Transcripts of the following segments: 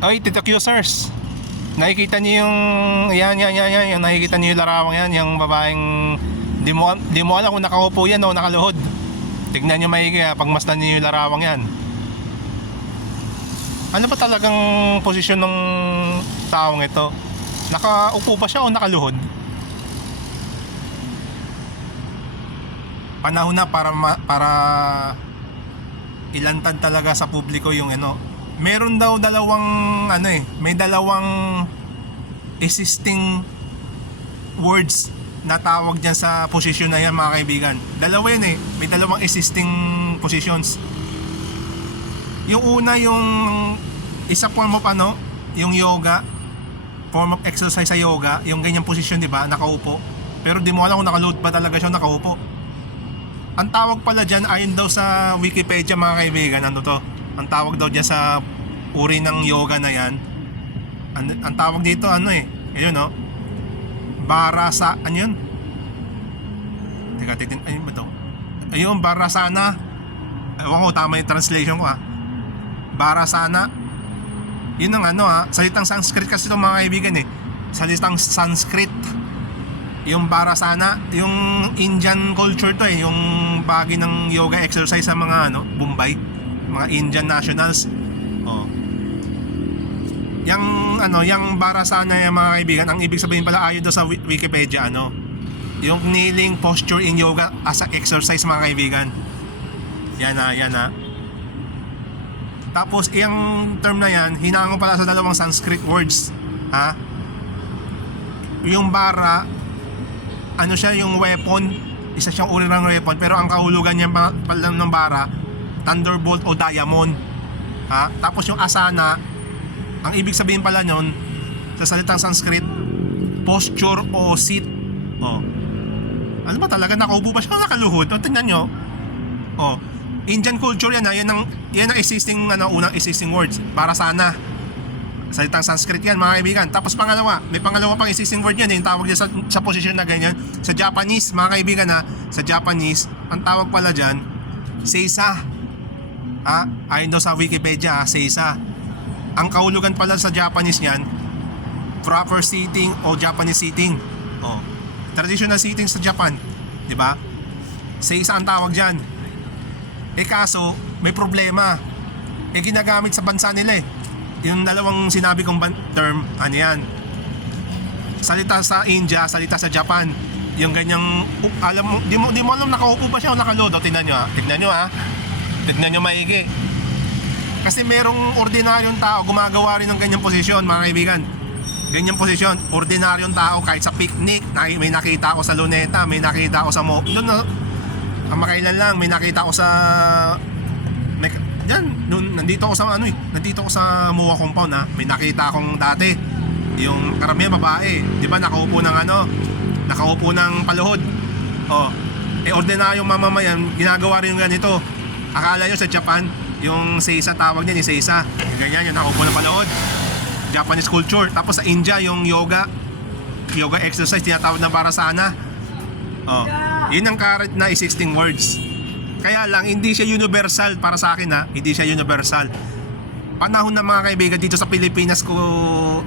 Oy, Tito Qsers. Nakikita niyo yung yan, yung nakikita niyo yung larawang yan, yung babaeng di mo alam kung nakaupo yan o nakaluhod. Tignan niyo maigi ha, pagmasdan niyo yung larawang yan. Ano ba talagang posisyon ng taong ito? Nakaupo ba siya o nakaluhod? Panahon na para ilantad talaga sa publiko yung ano. Meron daw dalawang may dalawang existing words na tawag diyan sa posisyon na yan, mga kaibigan. Dalawa yan eh, may dalawang existing positions. Yung una, yung isa form of yung yoga, form of exercise sa yoga, yung ganyang posisyon, di ba, nakaupo. Pero di mo alam kung nakaload ba talaga siya nakaupo. Ang tawag pala dyan, ayon daw sa Wikipedia, mga kaibigan, ang tawag daw dyan sa uri ng yoga na yan, ang tawag dito ayun Barasa, yun? Teka, ayun ba to? Ayun, Barasana. Ewan ko, tama yung translation ko Barasana. Yun ang salitang Sanskrit kasi ito, mga kaibigan salitang Sanskrit yung Barasana, yung Indian culture to yung bagay ng yoga exercise sa mga Bombay, mga Indian nationals. Yung Barasana yung mga kaibigan, ang ibig sabihin pala ayon do sa Wikipedia yung kneeling posture in yoga as a exercise, mga kaibigan. Yan. Tapos yung term na yan, hinango pala sa dalawang Sanskrit words. Yung bara, siya, yung weapon, isa siyang uri ng weapon, pero ang kahulugan niya pala ng bara, thunderbolt o diamond. Tapos yung asana, ang ibig sabihin pala nun sa salitang Sanskrit, posture o seat. Ano ba talaga, nakaupo ba siya o nakaluhod? Tingnan nyo. Indian culture yan yan ang existing unang existing words para sana. Salitang Sanskrit yan, mga kaibigan. Tapos may pangalawa pang existing word yan yung tawag niya sa posisyon na ganyan. Sa Japanese, mga kaibigan sa Japanese, ang tawag pala dyan, seisa. Ayon daw sa Wikipedia, seisa. Ang kahulugan pala sa Japanese niyan, proper seating o Japanese seating. Traditional seating sa Japan, di ba? Seisa ang tawag diyan. Kaso may problema. Ginagamit sa bansa nila yung dalawang sinabi kong term, yan? Salita sa India, salita sa Japan. Yung ganyang, alam mo, di mo alam nakaupo ba siya o nakalodo. Tingnan nyo Tignan nyo maigi. Kasi merong ordinaryong tao gumagawa rin ng ganyang posisyon, mga kaibigan. Ganyang posisyon, ordinaryong tao kahit sa picnic, may nakita ako sa Luneta, may nakita ako sa kamakailan lang, may nakita ako sa nandito ako sa nandito ako sa MOA compound may nakita akong dati yung karamihan babae, di ba, nakaupo ng paluhod. Ordinaryong mamamayan ginagawa rin yung ganito. Akala nyo sa Japan yung seisa, tawag niyan yung seisa, ganyan yung nakaupo ng paluhod, Japanese culture. Tapos sa India yung yoga exercise tinatawag na Barasana. Yun ang current na existing words. Kaya lang hindi siya universal para sa akin hindi siya universal. Panahon na, mga kaibigan, dito sa Pilipinas ko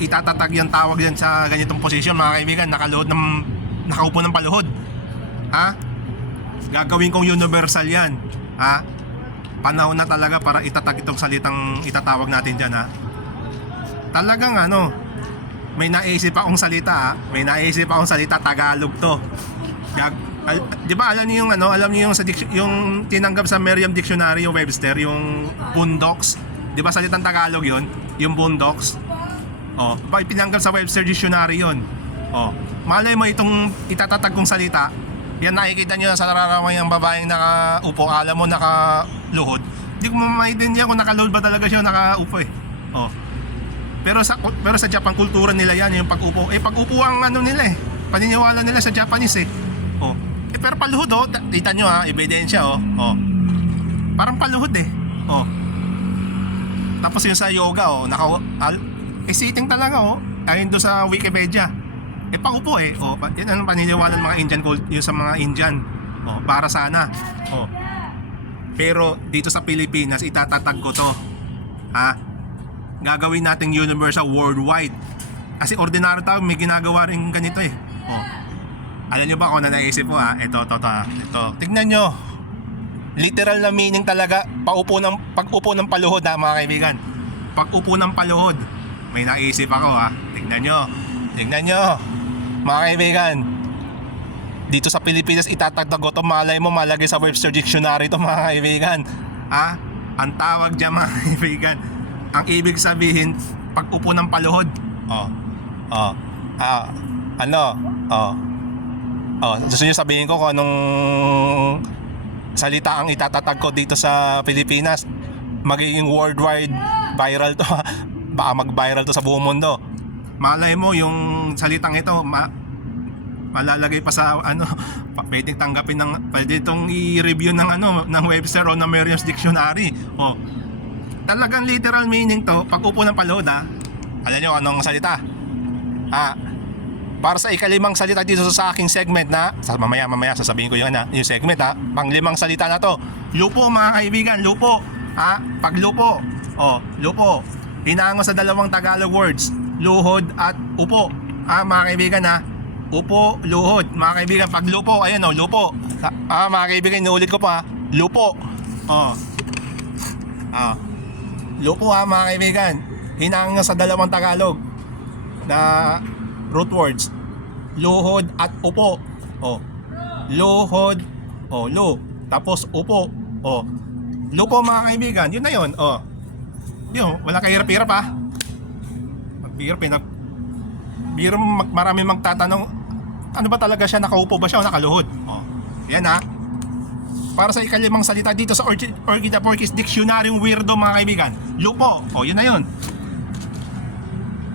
itatatag yung tawag yan sa ganitong posisyon, mga kaibigan, nakaupo ng paluhod. Gagawin kong universal yan. Panahon na talaga para itatag itong salitang itatawag natin dyan. Talagang may naisip akong salita Tagalog to. Di ba alam niyo yung yung tinanggap sa Merriam Dictionary, yung Webster, yung boondocks, di ba salitang Tagalog yon, yung boondocks. Pinanggap sa Webster Dictionary yon. Malay mo itong itatatag kong salita, yan nakikita niyo sa nararamay ng babaeng nakaupo, alam mo nakaluhod. Hindi ko maintindihan kung nakaluhod ba talaga siya o nakaupo Pero sa Japan, kultura nila yan, yung pag-upo. Pag-upo ang nila paniniwala nila sa Japanese pero paluhod kita nyo ebidensya parang paluhod tapos yung sa yoga sitting talaga ayon do sa Wikipedia paupo yan ang paniniwala ng mga Indian yung sa mga Indian para sana Pero dito sa Pilipinas, itatatag ko to. Ha? gagawin nating universal worldwide. Kasi ordinaryo tao may ginagawa rin ganito eh. Oh. Alam nyo ba kung ano naisip ko ha? Ito. Tignan nyo. Literal na meaning talaga, pag-upo ng paluhod ha mga kaibigan. Pag-upo ng paluhod. May naisip ako ha. Tignan nyo. Mga kaibigan. Dito sa Pilipinas itatagtag ko to, malay mo malagay sa Webster Dictionary to mga kaibigan. Ha? Ang tawag dyan mga kaibigan, ang ibig sabihin, pag-upo ng paluhod. Gusto nyo sabihin ko kung anong salita ang itatatag ko dito sa Pilipinas? Magiging worldwide viral to. Baka mag-viral to sa buong mundo. Malay mo yung salitang ito malalagay pa sa pwedeng tanggapin pwede itong i-review ng Webster o ng Merriam's Dictionary. Talagang literal meaning to, pag-upo ng paluhod ha. Alam nyo anong salita? Para sa ikalimang salita dito sa aking segment na mamaya sasabihin ko yung segment ha. Pang-limang salita na to. Lupo mga kaibigan, lupo. Pag lupo. Lupo. Inaango sa dalawang Tagalog words, luhod at upo. Mga kaibigan ha. Upo, luhod. Mga kaibigan, pag lupo, ayan lupo. Mga kaibigan, inuulit ko pa. Lupo. Lupo mga kaibigan. Inaango sa dalawang Tagalog na root words, luhod at upo. Luhod, lu, tapos upo. Lupo mga kaibigan, yun na yun. Yun, wala kahirap-hirap ha. Biro marami magtatanong, ano ba talaga siya, nakaupo ba siya o nakaluhod? Yan ha. Para sa ikalimang salita dito sa Orchid Porky's Dictionary Weirdo mga kaibigan, lupo. Yun na yun.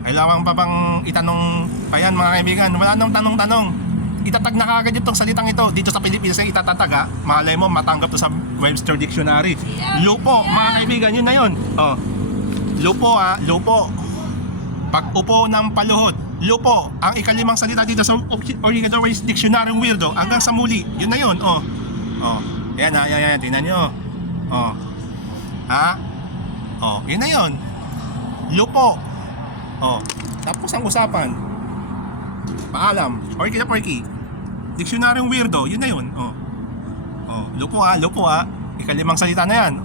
Kailangan pa bang itanong pa yan mga kaibigan? Wala nang tanong-tanong. Itatag na kagad itong salitang ito. Dito sa Pilipinas ay itatatag ha. Malay mo matanggap to sa Webster Dictionary. Lupo mga kaibigan, yun na yun. Lupo ha, lupo. Pag-upo ng paluhod. Lupo. Ang ikalimang salita dito sa Orchid Dictionary Weirdo. Hanggang sa muli. Yun na yun. Yan ha, yan. Tingnan nyo. Yun na yun. Lupo. Tapos ang usapan. Paalam. Orchid Porky. Dictionary Weirdo. Yun na yun. Lupo ha. Ikalimang salita na yan.